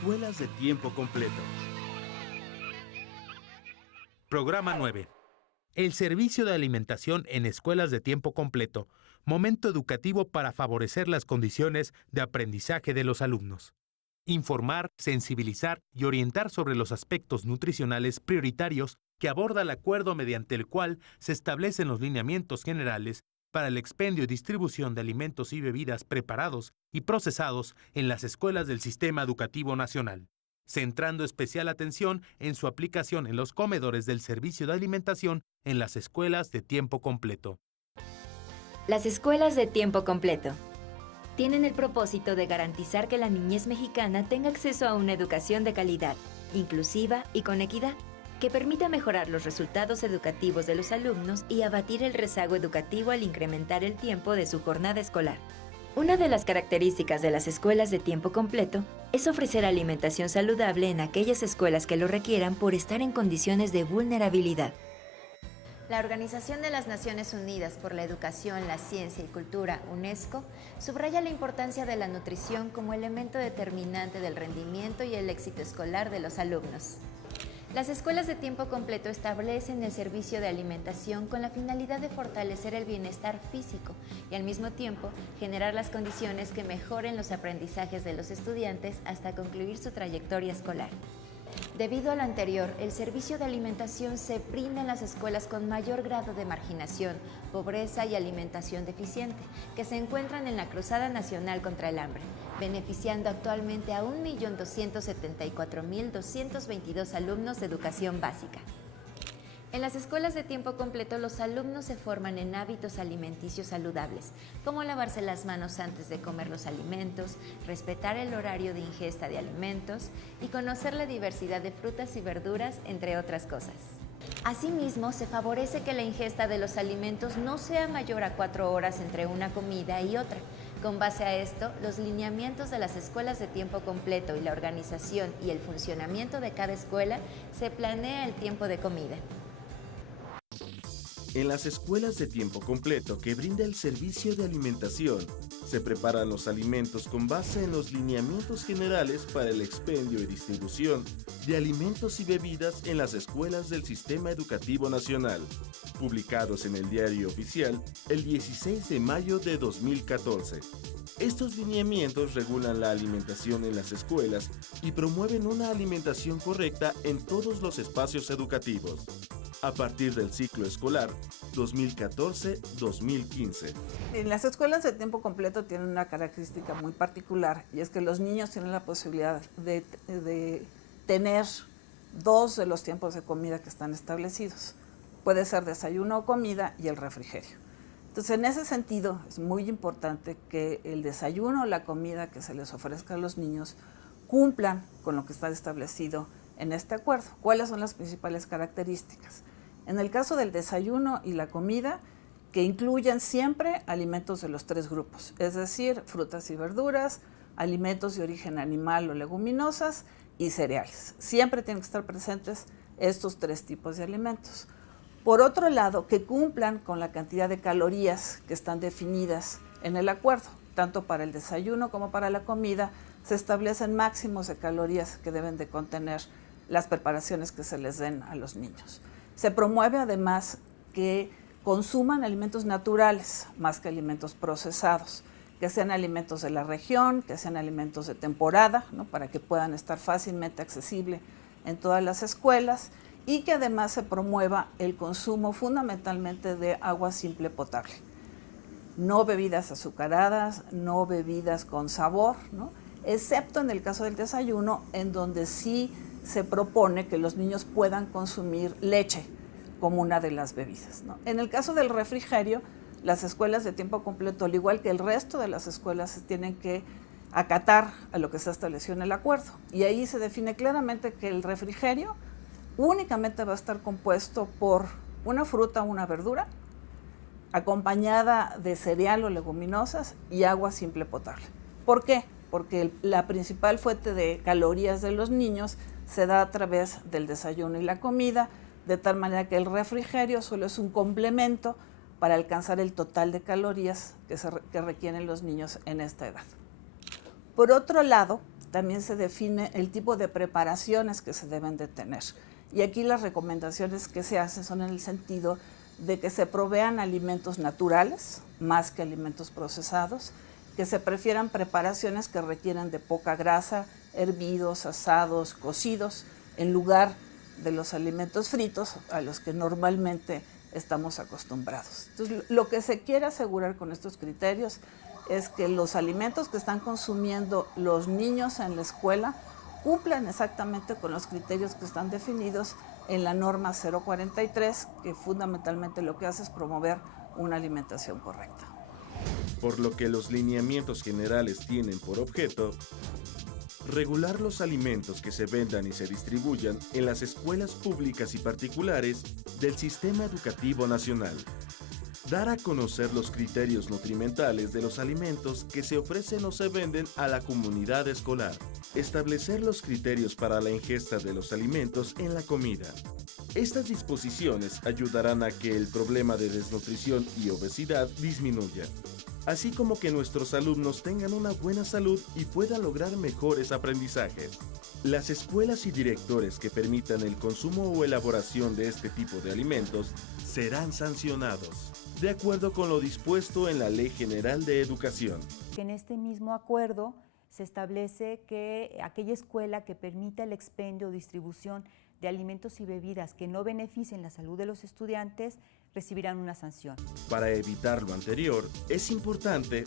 Escuelas de tiempo completo. Programa 9. El servicio de alimentación en escuelas de tiempo completo. Momento educativo para favorecer las condiciones de aprendizaje de los alumnos. Informar, sensibilizar y orientar sobre los aspectos nutricionales prioritarios que aborda el acuerdo mediante el cual se establecen los lineamientos generales para el expendio y distribución de alimentos y bebidas preparados y procesados en las escuelas del Sistema Educativo Nacional, centrando especial atención en su aplicación en los comedores del servicio de alimentación en las escuelas de tiempo completo. Las escuelas de tiempo completo tienen el propósito de garantizar que la niñez mexicana tenga acceso a una educación de calidad, inclusiva y con equidad, que permita mejorar los resultados educativos de los alumnos y abatir el rezago educativo al incrementar el tiempo de su jornada escolar. Una de las características de las escuelas de tiempo completo es ofrecer alimentación saludable en aquellas escuelas que lo requieran por estar en condiciones de vulnerabilidad. La Organización de las Naciones Unidas por la Educación, la Ciencia y Cultura, UNESCO, subraya la importancia de la nutrición como elemento determinante del rendimiento y el éxito escolar de los alumnos. Las escuelas de tiempo completo establecen el servicio de alimentación con la finalidad de fortalecer el bienestar físico y al mismo tiempo generar las condiciones que mejoren los aprendizajes de los estudiantes hasta concluir su trayectoria escolar. Debido a lo anterior, el servicio de alimentación se brinda en las escuelas con mayor grado de marginación, pobreza y alimentación deficiente, que se encuentran en la Cruzada Nacional contra el Hambre, beneficiando actualmente a 1.274.222 alumnos de educación básica. En las escuelas de tiempo completo, los alumnos se forman en hábitos alimenticios saludables, como lavarse las manos antes de comer los alimentos, respetar el horario de ingesta de alimentos y conocer la diversidad de frutas y verduras, entre otras cosas. Asimismo, se favorece que la ingesta de los alimentos no sea mayor a 4 horas entre una comida y otra. Con base a esto, los lineamientos de las escuelas de tiempo completo y la organización y el funcionamiento de cada escuela se planea el tiempo de comida. En las escuelas de tiempo completo que brinda el servicio de alimentación, se preparan los alimentos con base en los lineamientos generales para el expendio y distribución de alimentos y bebidas en las escuelas del Sistema Educativo Nacional, publicados en el Diario Oficial el 16 de mayo de 2014. Estos lineamientos regulan la alimentación en las escuelas y promueven una alimentación correcta en todos los espacios educativos, a partir del ciclo escolar 2014-2015. En las escuelas de tiempo completo tienen una característica muy particular, y es que los niños tienen la posibilidad de tener 2 de los tiempos de comida que están establecidos. Puede ser desayuno o comida y el refrigerio. Entonces, en ese sentido, es muy importante que el desayuno o la comida que se les ofrezca a los niños cumplan con lo que está establecido en este acuerdo. ¿Cuáles son las principales características? En el caso del desayuno y la comida, que incluyan siempre alimentos de los 3 grupos, es decir, frutas y verduras, alimentos de origen animal o leguminosas y cereales. Siempre tienen que estar presentes estos 3 tipos de alimentos. Por otro lado, que cumplan con la cantidad de calorías que están definidas en el acuerdo, tanto para el desayuno como para la comida. Se establecen máximos de calorías que deben de contener las preparaciones que se les den a los niños. Se promueve además que consuman alimentos naturales más que alimentos procesados, que sean alimentos de la región, que sean alimentos de temporada, ¿no?, para que puedan estar fácilmente accesibles en todas las escuelas, y que además se promueva el consumo fundamentalmente de agua simple potable. No bebidas azucaradas, no bebidas con sabor, ¿no?, excepto en el caso del desayuno, en donde sí se propone que los niños puedan consumir leche como una de las bebidas, ¿no? En el caso del refrigerio, las escuelas de tiempo completo, al igual que el resto de las escuelas, se tienen que acatar a lo que se estableció en el acuerdo. Y ahí se define claramente que el refrigerio únicamente va a estar compuesto por una fruta o una verdura, acompañada de cereal o leguminosas y agua simple potable. ¿Por qué? Porque la principal fuente de calorías de los niños se da a través del desayuno y la comida, de tal manera que el refrigerio solo es un complemento para alcanzar el total de calorías que requieren los niños en esta edad. Por otro lado, también se define el tipo de preparaciones que se deben de tener. Y aquí las recomendaciones que se hacen son en el sentido de que se provean alimentos naturales más que alimentos procesados, que se prefieran preparaciones que requieren de poca grasa, hervidos, asados, cocidos, en lugar de los alimentos fritos a los que normalmente estamos acostumbrados. Entonces, lo que se quiere asegurar con estos criterios es que los alimentos que están consumiendo los niños en la escuela cumplan exactamente con los criterios que están definidos en la norma 043, que fundamentalmente lo que hace es promover una alimentación correcta. Por lo que los lineamientos generales tienen por objeto regular los alimentos que se vendan y se distribuyan en las escuelas públicas y particulares del Sistema Educativo Nacional. Dar a conocer los criterios nutrimentales de los alimentos que se ofrecen o se venden a la comunidad escolar. Establecer los criterios para la ingesta de los alimentos en la comida. Estas disposiciones ayudarán a que el problema de desnutrición y obesidad disminuya, así como que nuestros alumnos tengan una buena salud y puedan lograr mejores aprendizajes. Las escuelas y directores que permitan el consumo o elaboración de este tipo de alimentos serán sancionados, de acuerdo con lo dispuesto en la Ley General de Educación. En este mismo acuerdo se establece que aquella escuela que permita el expendio o distribución de alimentos y bebidas que no beneficien la salud de los estudiantes recibirán una sanción. Para evitar lo anterior, es importante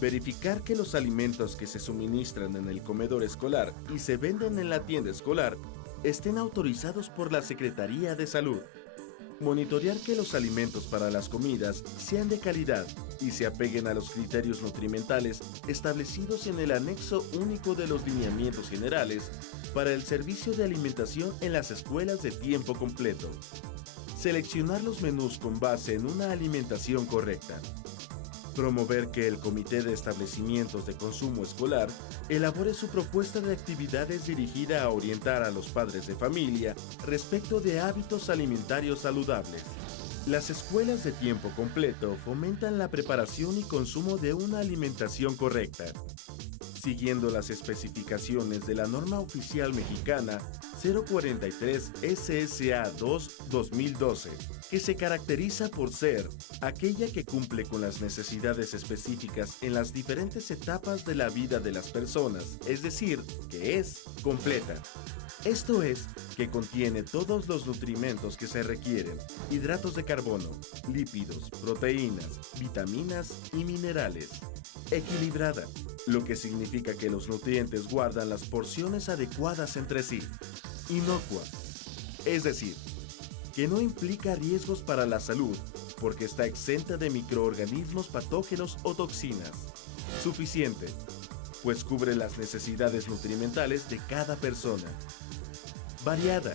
verificar que los alimentos que se suministran en el comedor escolar y se venden en la tienda escolar estén autorizados por la Secretaría de Salud. Monitorear que los alimentos para las comidas sean de calidad y se apeguen a los criterios nutrimentales establecidos en el anexo único de los lineamientos generales para el servicio de alimentación en las escuelas de tiempo completo. Seleccionar los menús con base en una alimentación correcta. Promover que el Comité de Establecimientos de Consumo Escolar elabore su propuesta de actividades dirigida a orientar a los padres de familia respecto de hábitos alimentarios saludables. Las escuelas de tiempo completo fomentan la preparación y consumo de una alimentación correcta, siguiendo las especificaciones de la norma oficial mexicana 043 SSA 2-2012, que se caracteriza por ser aquella que cumple con las necesidades específicas en las diferentes etapas de la vida de las personas, es decir, que es completa. Esto es, que contiene todos los nutrimentos que se requieren, hidratos de carbono, lípidos, proteínas, vitaminas y minerales. Equilibrada, lo que significa que los nutrientes guardan las porciones adecuadas entre sí. Inocua, es decir, que no implica riesgos para la salud porque está exenta de microorganismos patógenos o toxinas. Suficiente, pues cubre las necesidades nutrimentales de cada persona. Variada,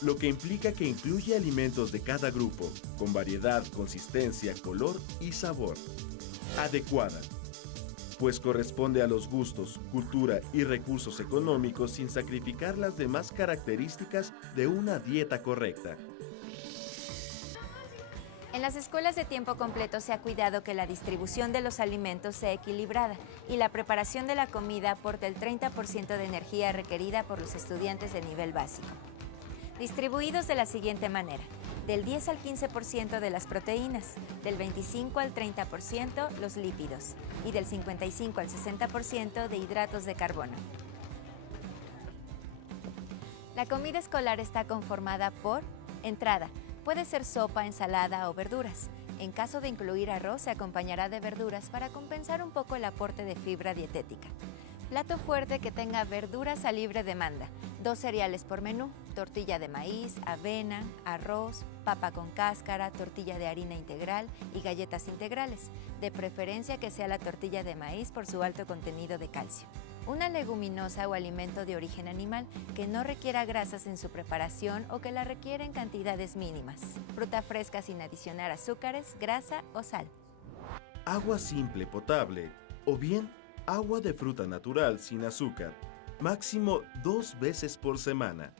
lo que implica que incluye alimentos de cada grupo, con variedad, consistencia, color y sabor. Adecuada, pues corresponde a los gustos, cultura y recursos económicos sin sacrificar las demás características de una dieta correcta. En las escuelas de tiempo completo se ha cuidado que la distribución de los alimentos sea equilibrada y la preparación de la comida aporte el 30% de energía requerida por los estudiantes de nivel básico. Distribuidos de la siguiente manera: del 10 al 15% de las proteínas, del 25 al 30% los lípidos y del 55 al 60% de hidratos de carbono. La comida escolar está conformada por entrada. Puede ser sopa, ensalada o verduras. En caso de incluir arroz, se acompañará de verduras para compensar un poco el aporte de fibra dietética. Plato fuerte que tenga verduras a libre demanda. 2 cereales por menú: tortilla de maíz, avena, arroz, papa con cáscara, tortilla de harina integral y galletas integrales. De preferencia que sea la tortilla de maíz por su alto contenido de calcio. Una leguminosa o alimento de origen animal que no requiera grasas en su preparación o que la requiera en cantidades mínimas. Fruta fresca sin adicionar azúcares, grasa o sal. Agua simple potable o bien agua de fruta natural sin azúcar, máximo 2 veces por semana.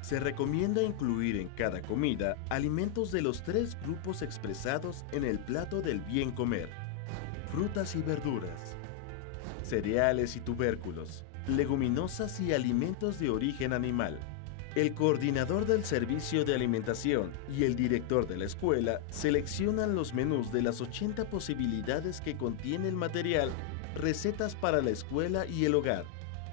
Se recomienda incluir en cada comida alimentos de los 3 grupos expresados en el plato del bien comer: frutas y verduras, cereales y tubérculos, leguminosas y alimentos de origen animal. El coordinador del servicio de alimentación y el director de la escuela seleccionan los menús de las 80 posibilidades que contiene el material Recetas para la Escuela y el Hogar,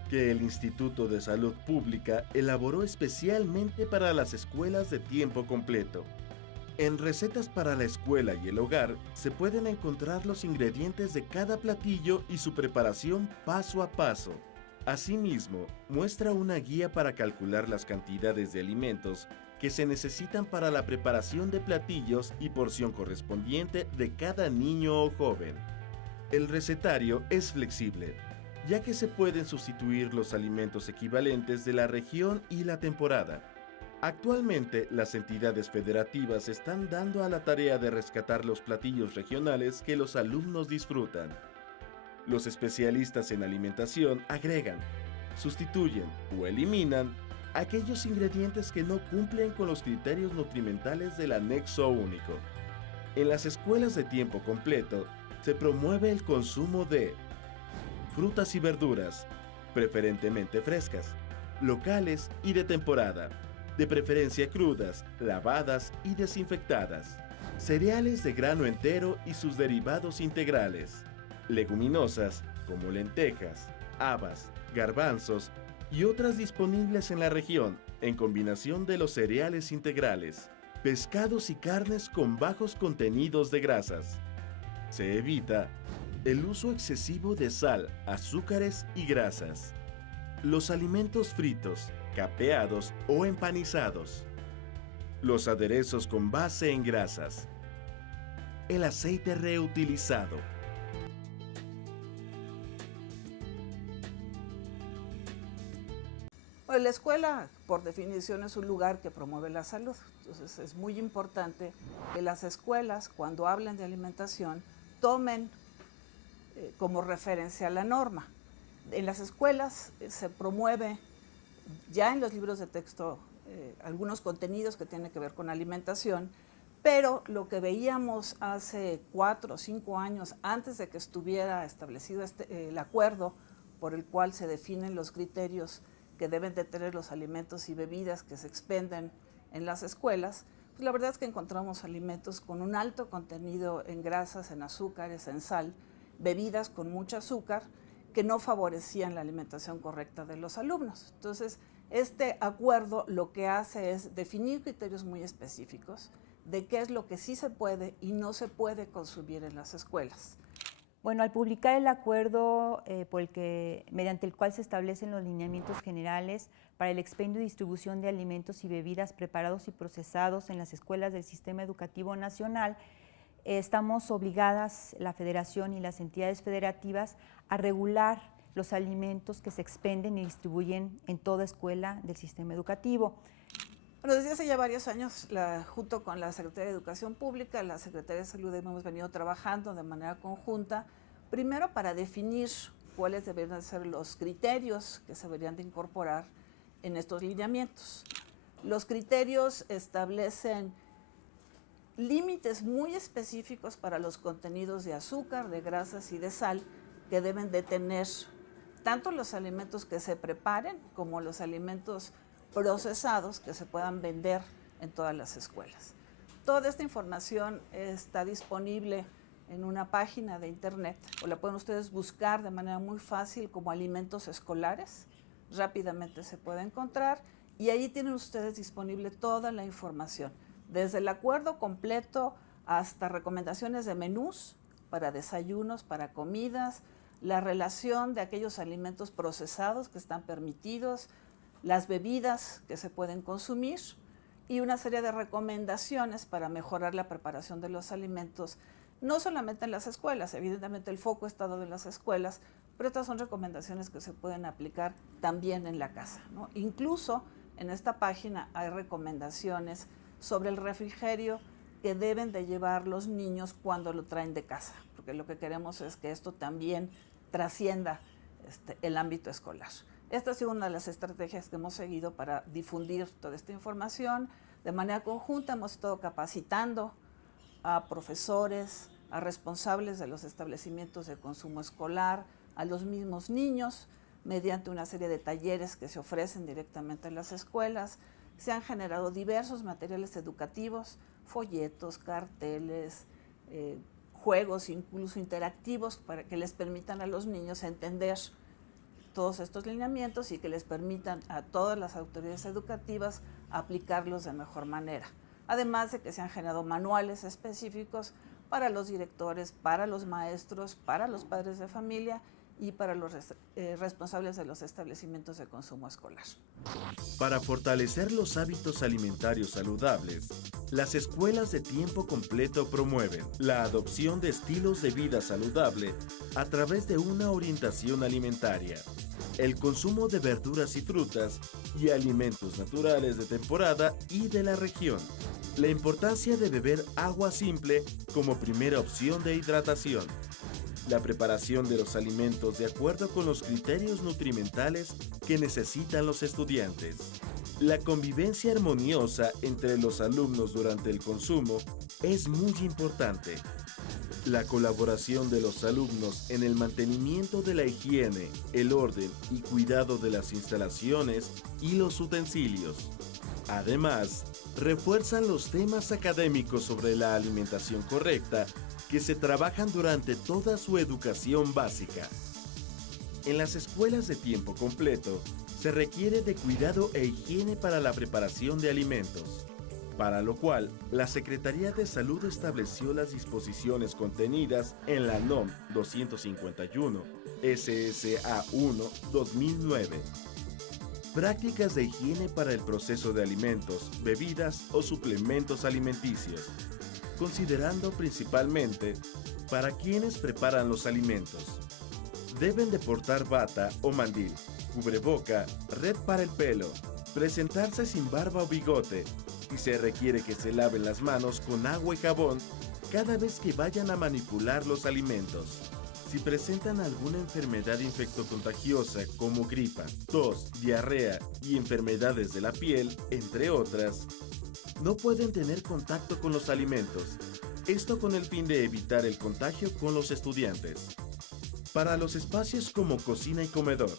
que el Instituto de Salud Pública elaboró especialmente para las escuelas de tiempo completo. En Recetas para la Escuela y el Hogar se pueden encontrar los ingredientes de cada platillo y su preparación paso a paso. Asimismo, muestra una guía para calcular las cantidades de alimentos que se necesitan para la preparación de platillos y porción correspondiente de cada niño o joven. El recetario es flexible, ya que se pueden sustituir los alimentos equivalentes de la región y la temporada. Actualmente, las entidades federativas están dando a la tarea de rescatar los platillos regionales que los alumnos disfrutan. Los especialistas en alimentación agregan, sustituyen o eliminan aquellos ingredientes que no cumplen con los criterios nutrimentales del anexo único. En las escuelas de tiempo completo, se promueve el consumo de frutas y verduras, preferentemente frescas, locales y de temporada, de preferencia crudas, lavadas y desinfectadas, cereales de grano entero y sus derivados integrales, leguminosas como lentejas, habas, garbanzos y otras disponibles en la región en combinación de los cereales integrales, pescados y carnes con bajos contenidos de grasas. Se evita el uso excesivo de sal, azúcares y grasas. Los alimentos fritos, capeados o empanizados. Los aderezos con base en grasas. El aceite reutilizado. La escuela, por definición, es un lugar que promueve la salud. Entonces, es muy importante que las escuelas, cuando hablen de alimentación, tomen como referencia la norma. En las escuelas se promueve ya en los libros de texto algunos contenidos que tienen que ver con alimentación, pero lo que veíamos hace 4 o 5 años, antes de que estuviera establecido el acuerdo por el cual se definen los criterios que deben de tener los alimentos y bebidas que se expenden en las escuelas, pues la verdad es que encontramos alimentos con un alto contenido en grasas, en azúcares, en sal, bebidas con mucho azúcar que no favorecían la alimentación correcta de los alumnos. Entonces, este acuerdo lo que hace es definir criterios muy específicos de qué es lo que sí se puede y no se puede consumir en las escuelas. Bueno, al publicar el acuerdo mediante el cual se establecen los lineamientos generales para el expendio y distribución de alimentos y bebidas preparados y procesados en las escuelas del Sistema Educativo Nacional, estamos obligadas, la Federación y las entidades federativas, a regular los alimentos que se expenden y distribuyen en toda escuela del sistema educativo. Bueno, desde hace ya varios años, junto con la Secretaría de Educación Pública, la Secretaría de Salud, hemos venido trabajando de manera conjunta, primero para definir cuáles deberían ser los criterios que se deberían de incorporar en estos lineamientos. Los criterios establecen límites muy específicos para los contenidos de azúcar, de grasas y de sal que deben de tener tanto los alimentos que se preparen como los alimentos procesados que se puedan vender en todas las escuelas. Toda esta información está disponible en una página de internet o la pueden ustedes buscar de manera muy fácil como alimentos escolares. Rápidamente se puede encontrar y ahí tienen ustedes disponible toda la información, desde el acuerdo completo hasta recomendaciones de menús para desayunos, para comidas, la relación de aquellos alimentos procesados que están permitidos, las bebidas que se pueden consumir y una serie de recomendaciones para mejorar la preparación de los alimentos, no solamente en las escuelas, evidentemente el foco está en las escuelas, pero estas son recomendaciones que se pueden aplicar también en la casa, ¿no? Incluso en esta página hay recomendaciones sobre el refrigerio que deben de llevar los niños cuando lo traen de casa, porque lo que queremos es que esto también trascienda el ámbito escolar. Esta ha sido una de las estrategias que hemos seguido para difundir toda esta información. De manera conjunta hemos estado capacitando a profesores, a responsables de los establecimientos de consumo escolar, a los mismos niños, mediante una serie de talleres que se ofrecen directamente en las escuelas. Se han generado diversos materiales educativos, folletos, carteles, juegos incluso interactivos para que les permitan a los niños entender todos estos lineamientos y que les permitan a todas las autoridades educativas aplicarlos de mejor manera. Además de que se han generado manuales específicos para los directores, para los maestros, para los padres de familia y para los responsables de los establecimientos de consumo escolar. Para fortalecer los hábitos alimentarios saludables, las escuelas de tiempo completo promueven la adopción de estilos de vida saludable a través de una orientación alimentaria, el consumo de verduras y frutas y alimentos naturales de temporada y de la región, la importancia de beber agua simple como primera opción de hidratación, la preparación de los alimentos de acuerdo con los criterios nutrimentales que necesitan los estudiantes, la convivencia armoniosa entre los alumnos durante el consumo es muy importante, la colaboración de los alumnos en el mantenimiento de la higiene, el orden y cuidado de las instalaciones y los utensilios. Además, refuerzan los temas académicos sobre la alimentación correcta que se trabajan durante toda su educación básica. En las escuelas de tiempo completo, se requiere de cuidado e higiene para la preparación de alimentos, para lo cual la Secretaría de Salud estableció las disposiciones contenidas en la NOM 251 SSA1 2009. Prácticas de higiene para el proceso de alimentos, bebidas o suplementos alimenticios, considerando principalmente para quienes preparan los alimentos. Deben de portar bata o mandil, cubreboca, red para el pelo, presentarse sin barba o bigote y se requiere que se laven las manos con agua y jabón cada vez que vayan a manipular los alimentos. Si presentan alguna enfermedad infectocontagiosa como gripa, tos, diarrea y enfermedades de la piel, entre otras, no pueden tener contacto con los alimentos, esto con el fin de evitar el contagio con los estudiantes. Para los espacios como cocina y comedor,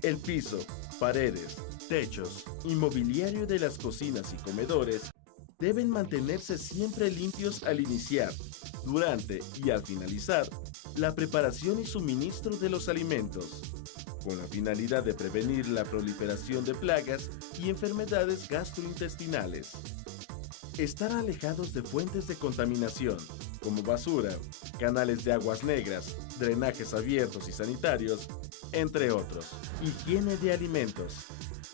el piso, paredes, techos y mobiliario de las cocinas y comedores deben mantenerse siempre limpios al iniciar, durante y al finalizar la preparación y suministro de los alimentos, con la finalidad de prevenir la proliferación de plagas y enfermedades gastrointestinales. Estar alejados de fuentes de contaminación, como basura, canales de aguas negras, drenajes abiertos y sanitarios, entre otros. Higiene de alimentos.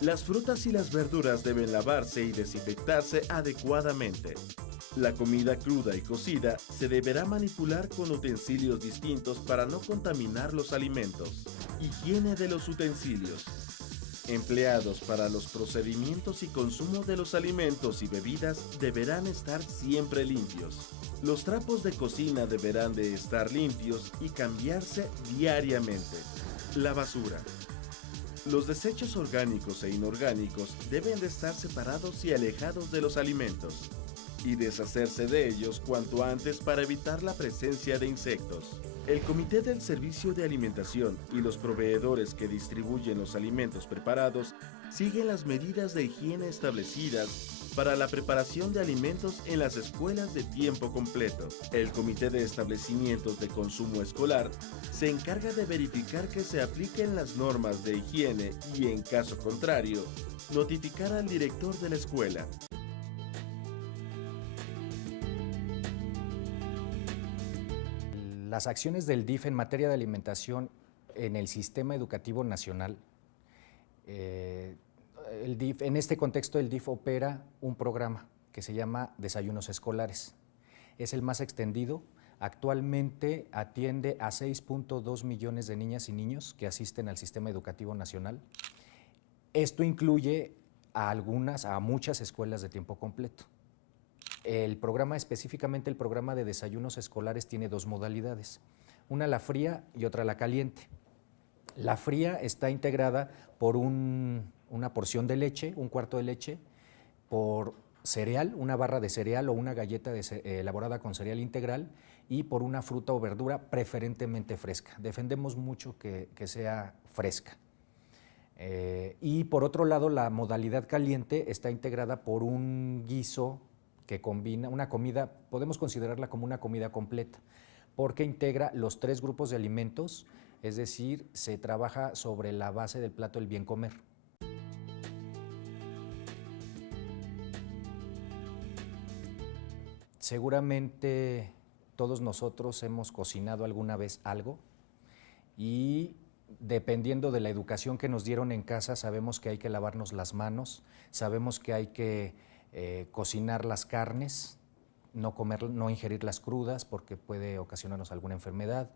Las frutas y las verduras deben lavarse y desinfectarse adecuadamente. La comida cruda y cocida se deberá manipular con utensilios distintos para no contaminar los alimentos. Higiene de los utensilios. Empleados para los procedimientos y consumo de los alimentos y bebidas deberán estar siempre limpios. Los trapos de cocina deberán de estar limpios y cambiarse diariamente. La basura. Los desechos orgánicos e inorgánicos deben de estar separados y alejados de los alimentos, y deshacerse de ellos cuanto antes para evitar la presencia de insectos. El Comité del Servicio de Alimentación y los proveedores que distribuyen los alimentos preparados siguen las medidas de higiene establecidas para la preparación de alimentos en las escuelas de tiempo completo. El Comité de Establecimientos de Consumo Escolar se encarga de verificar que se apliquen las normas de higiene y, en caso contrario, notificar al director de la escuela. Las acciones del DIF en materia de alimentación en el sistema educativo nacional, el DIF, en este contexto el DIF opera un programa que se llama Desayunos Escolares. Es el más extendido, actualmente atiende a 6.2 millones de niñas y niños que asisten al sistema educativo nacional. Esto incluye a muchas escuelas de tiempo completo. El programa, específicamente el programa de desayunos escolares, tiene dos modalidades, una la fría y otra la caliente. La fría está integrada por una porción de leche, un cuarto de leche, por cereal, una barra de cereal o una galleta elaborada con cereal integral y por una fruta o verdura preferentemente fresca. Defendemos mucho que sea fresca. Y por otro lado, la modalidad caliente está integrada por un guiso que combina una comida, podemos considerarla como una comida completa, porque integra los 3 grupos de alimentos, es decir, se trabaja sobre la base del plato del bien comer. Seguramente todos nosotros hemos cocinado alguna vez algo y dependiendo de la educación que nos dieron en casa, sabemos que hay que lavarnos las manos, sabemos que hay que cocinar las carnes, no ingerirlas crudas porque puede ocasionarnos alguna enfermedad.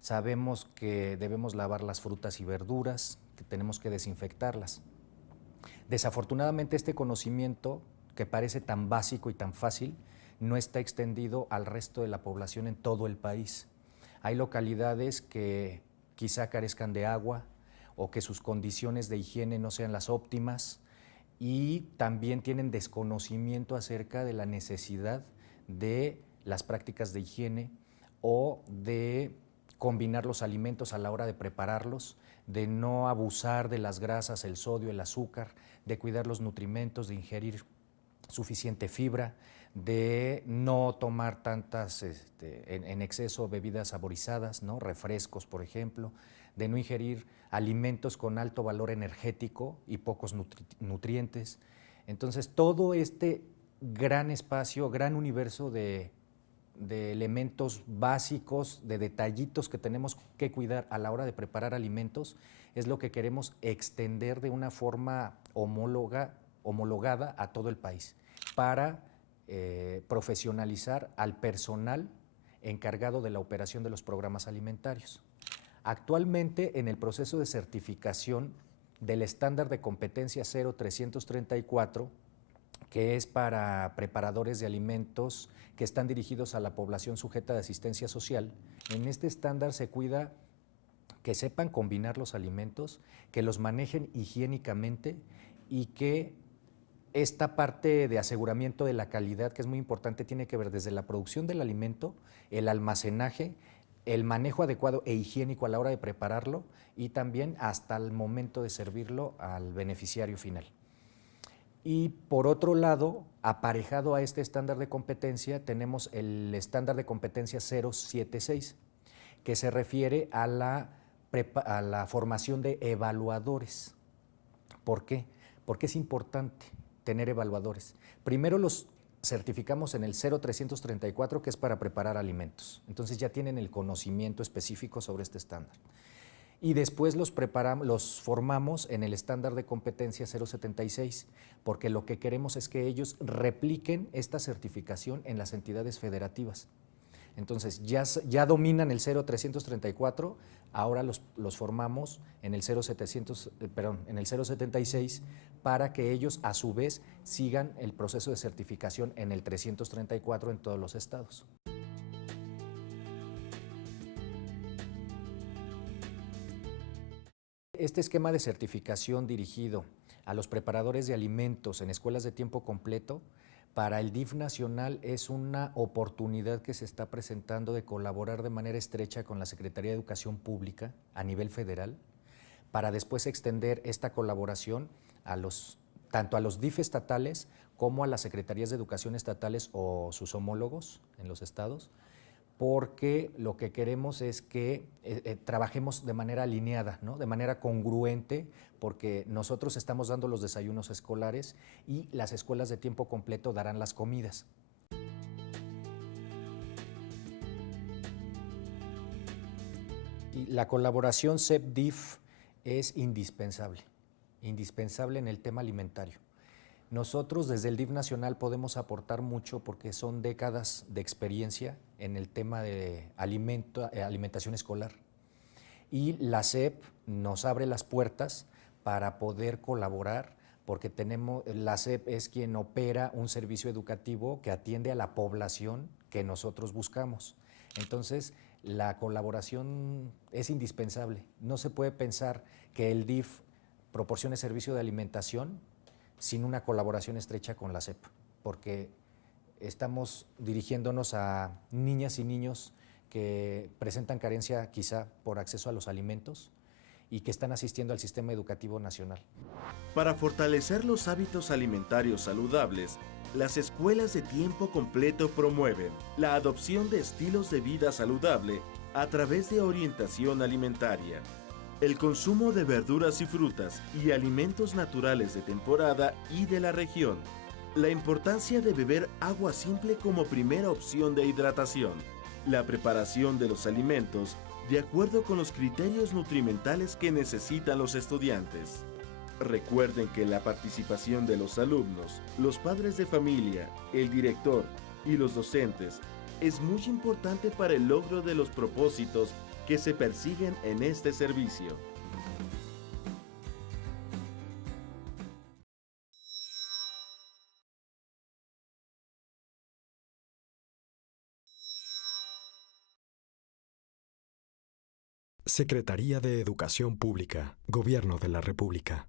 Sabemos que debemos lavar las frutas y verduras, que tenemos que desinfectarlas. Desafortunadamente, este conocimiento, que parece tan básico y tan fácil, no está extendido al resto de la población en todo el país. Hay localidades que quizá carezcan de agua o que sus condiciones de higiene no sean las óptimas y también tienen desconocimiento acerca de la necesidad de las prácticas de higiene o de combinar los alimentos a la hora de prepararlos, de no abusar de las grasas, el sodio, el azúcar, de cuidar los nutrimentos, de ingerir suficiente fibra, de no tomar tantas en exceso bebidas saborizadas, ¿no? Refrescos, por ejemplo, de no ingerir alimentos con alto valor energético y pocos nutrientes. Entonces, todo este gran espacio, gran universo de elementos básicos, de detallitos que tenemos que cuidar a la hora de preparar alimentos, es lo que queremos extender de una forma homologada a todo el país, para profesionalizar al personal encargado de la operación de los programas alimentarios. Actualmente, en el proceso de certificación del estándar de competencia 0334, que es para preparadores de alimentos que están dirigidos a la población sujeta de asistencia social, en este estándar se cuida que sepan combinar los alimentos, que los manejen higiénicamente y que esta parte de aseguramiento de la calidad, que es muy importante, tiene que ver desde la producción del alimento, el almacenaje, el manejo adecuado e higiénico a la hora de prepararlo y también hasta el momento de servirlo al beneficiario final. Y por otro lado, aparejado a este estándar de competencia, tenemos el estándar de competencia 076, que se refiere a la formación de evaluadores. ¿Por qué? Porque es importante tener evaluadores. Primero los certificamos en el 0334, que es para preparar alimentos. Entonces ya tienen el conocimiento específico sobre este estándar. Y después los formamos en el estándar de competencia 076, porque lo que queremos es que ellos repliquen esta certificación en las entidades federativas. Entonces ya dominan el 0334, ahora los formamos en el 076 para que ellos a su vez sigan el proceso de certificación en el 334 en todos los estados. Este esquema de certificación dirigido a los preparadores de alimentos en escuelas de tiempo completo para el DIF nacional es una oportunidad que se está presentando de colaborar de manera estrecha con la Secretaría de Educación Pública a nivel federal para después extender esta colaboración tanto a los DIF estatales como a las Secretarías de Educación estatales o sus homólogos en los estados, porque lo que queremos es que trabajemos de manera alineada, ¿no? De manera congruente, porque nosotros estamos dando los desayunos escolares y las escuelas de tiempo completo darán las comidas. Y la colaboración SEP-DIF es indispensable en el tema alimentario. Nosotros desde el DIF nacional podemos aportar mucho porque son décadas de experiencia en el tema de alimentación escolar. Y la SEP nos abre las puertas para poder colaborar, porque la SEP es quien opera un servicio educativo que atiende a la población que nosotros buscamos. Entonces, la colaboración es indispensable. No se puede pensar que el DIF proporcione servicio de alimentación sin una colaboración estrecha con la SEP, porque estamos dirigiéndonos a niñas y niños que presentan carencia quizá por acceso a los alimentos y que están asistiendo al sistema educativo nacional. Para fortalecer los hábitos alimentarios saludables, las escuelas de tiempo completo promueven la adopción de estilos de vida saludable a través de orientación alimentaria, el consumo de verduras y frutas y alimentos naturales de temporada y de la región, la importancia de beber agua simple como primera opción de hidratación, la preparación de los alimentos de acuerdo con los criterios nutrimentales que necesitan los estudiantes. Recuerden que la participación de los alumnos, los padres de familia, el director y los docentes es muy importante para el logro de los propósitos que se persiguen en este servicio. Secretaría de Educación Pública, Gobierno de la República.